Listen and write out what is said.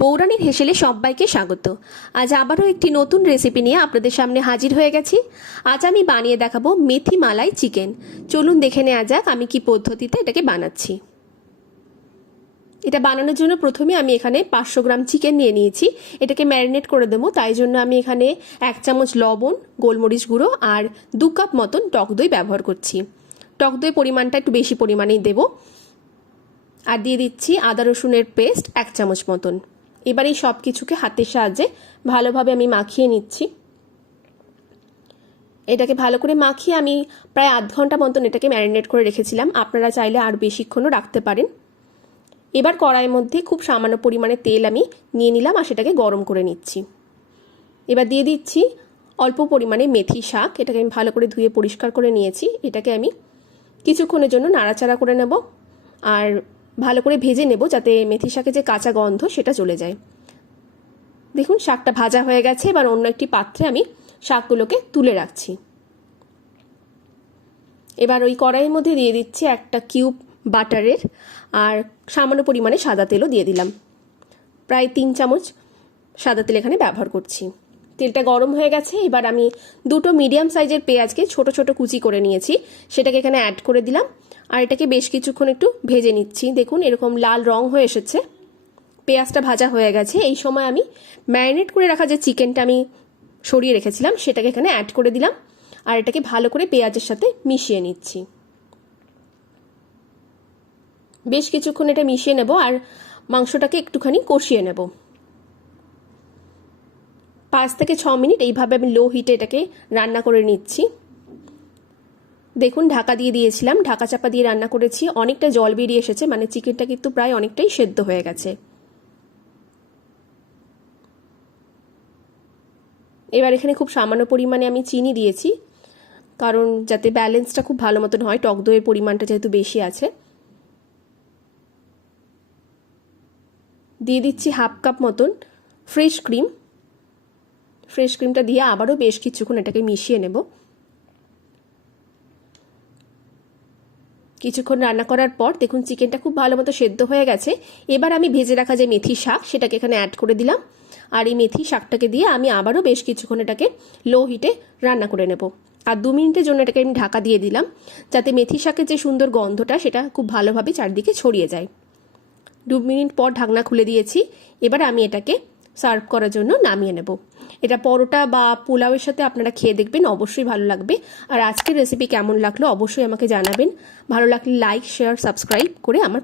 বৌরানীর হেসেলে সবাইকে স্বাগত। আজ আবারও একটি নতুন রেসিপি নিয়ে আপনাদের সামনে হাজির হয়ে গেছি। আজ আমি বানিয়ে দেখাবো মেথি মালাই চিকেন। চলুন দেখে নেওয়া যাক আমি কি পদ্ধতিতে এটাকে বানাচ্ছি। এটা বানানোর জন্য প্রথমে আমি এখানে 500 গ্রাম চিকেন নিয়ে নিয়েছি। এটাকে ম্যারিনেট করে দেবো, তাই জন্য আমি এখানে 1 চামচ লবণ, গোলমরিচ গুঁড়ো আর 2 কাপ মতন টক দই ব্যবহার করছি। টক দই পরিমাণটা একটু বেশি পরিমাণেই দেবো। আর দিয়ে দিচ্ছি আদা রসুনের পেস্ট 1 চামচ মতন। এবার এই সব কিছুকে হাতের সাহায্যে ভালোভাবে আমি মাখিয়ে নিচ্ছি। এটাকে ভালো করে মাখিয়ে আমি প্রায় আধ ঘন্টা মতন এটাকে ম্যারিনেট করে রেখেছিলাম। আপনারা চাইলে আর বেশিক্ষণও রাখতে পারেন। এবার কড়াইয়ের মধ্যে খুব সামান্য পরিমাণে তেল আমি নিয়ে নিলাম আর সেটাকে গরম করে নিচ্ছি। এবার দিয়ে দিচ্ছি অল্প পরিমাণে মেথি শাক। এটাকে আমি ভালো করে ধুয়ে পরিষ্কার করে নিয়েছি। এটাকে আমি কিছুক্ষণের জন্য নাড়াচাড়া করে নেব আর ভালো করে ভেজে নেব, যাতে মেথি শাকের যে কাঁচা গন্ধ সেটা চলে যায়। দেখুন শাকটা ভাজা হয়ে গেছে। এবার অন্য একটি পাত্রে আমি শাকগুলোকে তুলে রাখছি। এবার ওই কড়াইয়ের মধ্যে দিয়ে দিচ্ছি 1 কিউব বাটারের আর সামান্য পরিমাণে সাদা তেলও দিয়ে দিলাম। প্রায় 3 চামচ সাদা তেল এখানে ব্যবহার করছি। তেলটা গরম হয়ে গেছে। এবার আমি 2টো মিডিয়াম সাইজের পেঁয়াজকে ছোট ছোট কুচি করে নিয়েছি, সেটাকে এখানে অ্যাড করে দিলাম আর এটাকে বেশ কিছুক্ষণ একটু ভেজে নিচ্ছি। দেখুন এরকম লাল রং হয়ে এসেছে, পেঁয়াজটা ভাজা হয়ে গেছে। এই সময় আমি ম্যারিনেট করে রাখা যে চিকেনটা আমি সরিয়ে রেখেছিলাম সেটাকে এখানে অ্যাড করে দিলাম আর এটাকে ভালো করে পেঁয়াজের সাথে মিশিয়ে নিচ্ছি। বেশ কিছুক্ষণ এটা মিশিয়ে নেব আর মাংসটাকে একটুখানি কষিয়ে নেব। 5 থেকে 6 মিনিট এইভাবে আমি লো হিটে এটাকে রান্না করে নিচ্ছি। দেখুন ঢাকা দিয়ে দিয়েছিলাম, ঢাকা চাপা দিয়ে রান্না করেছি। অনেকটা জল বেরিয়ে এসেছে, মানে চিকেনটা কিন্তু প্রায় অনেকটাই সেদ্ধ হয়ে গেছে। এবার এখানে খুব সামান্য পরিমাণে আমি চিনি দিয়েছি, কারণ যাতে ব্যালেন্সটা খুব ভালো মতন হয়। টক দইয়ের পরিমাণটা যেহেতু বেশি আছে। দিয়ে দিচ্ছি 1/2 কাপ মতন ফ্রেশ ক্রিম। ফ্রেশ ক্রিমটা দিয়ে আবারও বেশ কিছুক্ষণ এটাকে মিশিয়ে নেব। কিছুক্ষণ রান্না করার পর দেখুন চিকেনটা খুব ভালো মতো সেদ্ধ হয়ে গেছে। এবার আমি ভেজে রাখা যে মেথি শাক সেটাকে এখানে অ্যাড করে দিলাম আর এই মেথি শাকটাকে দিয়ে আমি আবারও বেশ কিছুক্ষণ এটাকে লো হিটে রান্না করে নেব। আর 2 মিনিটের জন্য এটাকে আমি ঢাকা দিয়ে দিলাম, যাতে মেথি শাকের যে সুন্দর গন্ধটা সেটা খুব ভালোভাবে চারদিকে ছড়িয়ে যায়। 2 মিনিট পর ঢাকনা খুলে দিয়েছি। এবার আমি এটাকে সার্ভ করার জন্য নামিয়ে নেব। এটা পরোটা বা পোলাওয়ের সাথে আপনারা খেয়ে দেখবেন, অবশ্যই ভালো লাগবে। আর আজকের রেসিপি কেমন লাগলো অবশ্যই আমাকে জানাবেন। ভালো লাগলে লাইক, শেয়ার, সাবস্ক্রাইব করে আমার